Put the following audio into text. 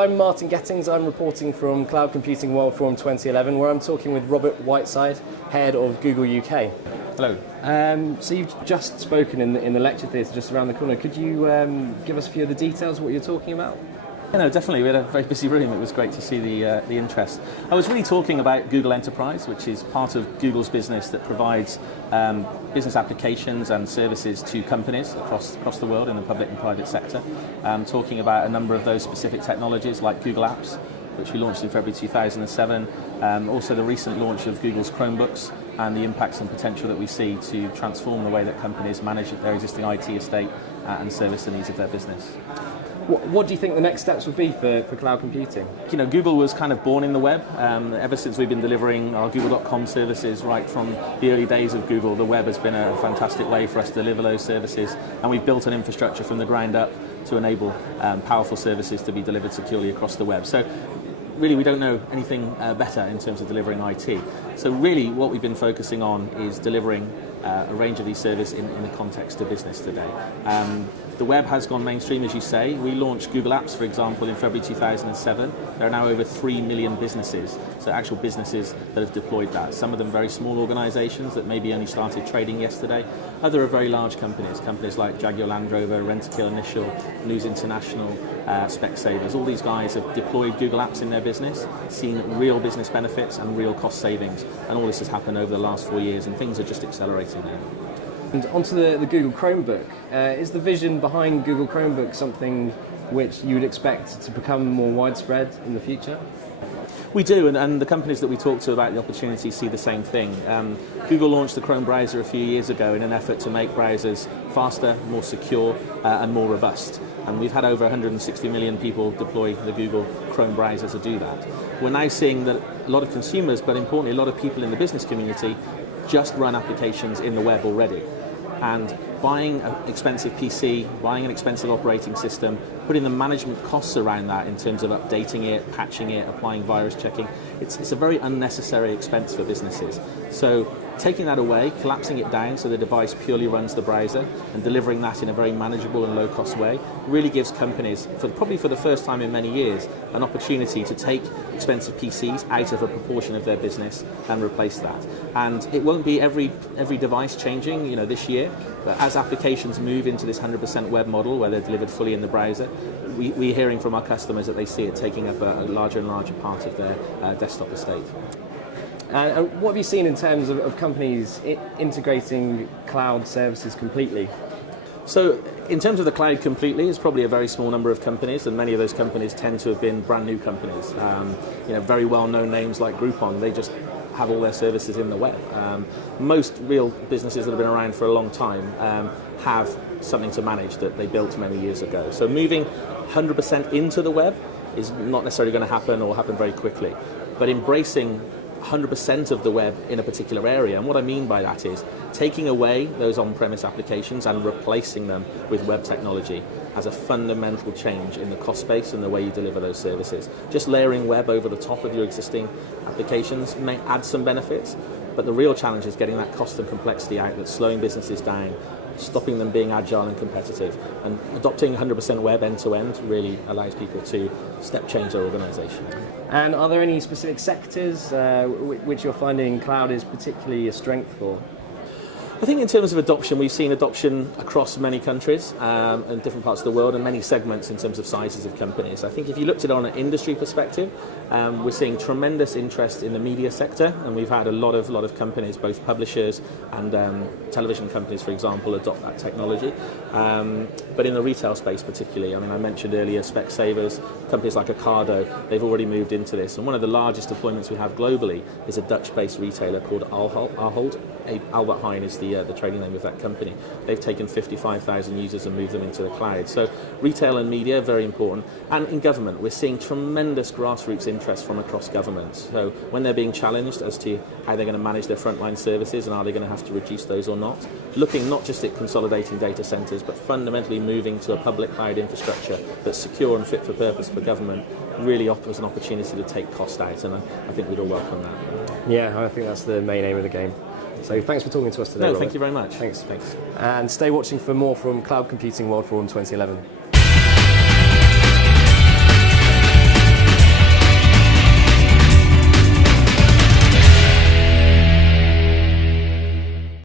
I'm Martin Gettings. I'm reporting from Cloud Computing World Forum 2011, where I'm talking with Robert Whiteside, head of Google UK. Hello. So you've just spoken in the lecture theatre just around the corner. Could you give us a few of the details of what you're talking about? No, definitely. We had a very busy room. It was great to see the interest. I was really talking about Google Enterprise, which is part of Google's business that provides business applications and services to companies across the world in the public and private sector. Talking about a number of those specific technologies like Google Apps, which we launched in February 2007. Also the recent launch of Google's Chromebooks and the impacts and potential that we see to transform the way that companies manage their existing IT estate and service the needs of their business. What do you think the next steps would be for cloud computing? You know, Google was kind of born in the web. Ever since we've been delivering our Google.com services right from the early days of Google, the web has been a fantastic way for us to deliver those services, and we've built an infrastructure from the ground up to enable powerful services to be delivered securely across the web. So really, we don't know anything better in terms of delivering IT. So really, what we've been focusing on is delivering a range of these services in the context of business today. The web has gone mainstream, as you say. We launched Google Apps, for example, in February 2007. There are now over 3 million businesses, so actual businesses that have deployed that. Some of them very small organisations that maybe only started trading yesterday. Other are very large companies like Jaguar Land Rover, Rentokil Initial, News International, Specsavers. All these guys have deployed Google Apps in their business, seen real business benefits and real cost savings. And all this has happened over the last 4 years, and things are just accelerating now. And onto the Google Chromebook. Is the vision behind Google Chromebook something which you would expect to become more widespread in the future? We do, and the companies that we talk to about the opportunity see the same thing. Google launched the Chrome browser a few years ago in an effort to make browsers faster, more secure, and more robust. And we've had over 160 million people deploy the Google Chrome browser to do that. We're now seeing that a lot of consumers, but importantly a lot of people in the business community, just run applications in the web already. And buying an expensive PC, buying an expensive operating system, putting the management costs around that in terms of updating it, patching it, applying virus checking, it's a very unnecessary expense for businesses. So taking that away, collapsing it down so the device purely runs the browser and delivering that in a very manageable and low-cost way really gives companies, probably for the first time in many years, an opportunity to take expensive PCs out of a proportion of their business and replace that. And it won't be every device changing, this year, but as applications move into this 100% web model where they're delivered fully in the browser, we're hearing from our customers that they see it taking up a larger and larger part of their desktop estate. And what have you seen in terms of companies integrating cloud services completely? So in terms of the cloud completely, it's probably a very small number of companies, and many of those companies tend to have been brand new companies. Very well-known names like Groupon, they just have all their services in the web. Most real businesses that have been around for a long time have something to manage that they built many years ago. So moving 100% into the web is not necessarily going to happen or happen very quickly, but embracing 100% of the web in a particular area. And what I mean by that is taking away those on-premise applications and replacing them with web technology as a fundamental change in the cost base and the way you deliver those services. Just layering web over the top of your existing applications may add some benefits, but the real challenge is getting that cost and complexity out that's slowing businesses down, stopping them being agile and competitive. And adopting 100% web end-to-end really allows people to step change their organisation. And are there any specific sectors which you're finding cloud is particularly a strength for? I think in terms of adoption, we've seen adoption across many countries and different parts of the world and many segments in terms of sizes of companies. I think if you looked at it on an industry perspective, we're seeing tremendous interest in the media sector, and we've had a lot of companies, both publishers and television companies, for example, adopt that technology. But in the retail space particularly, I mentioned earlier Specsavers, companies like Ocado, they've already moved into this. And one of the largest deployments we have globally is a Dutch-based retailer called Ahold. Albert Heijn is the trading name of that company. They've taken 55,000 users and moved them into the cloud. So retail and media, very important. And in government, we're seeing tremendous grassroots interest from across governments. So when they're being challenged as to how they're going to manage their frontline services and are they going to have to reduce those or not, looking not just at consolidating data centres, but fundamentally moving to a public cloud infrastructure that's secure and fit for purpose for government really offers an opportunity to take cost out, and I think we'd all welcome that. Yeah, I think that's the main aim of the game. So thanks for talking to us today, No, Robert. thank you very much. Thanks. And stay watching for more from Cloud Computing World Forum 2011.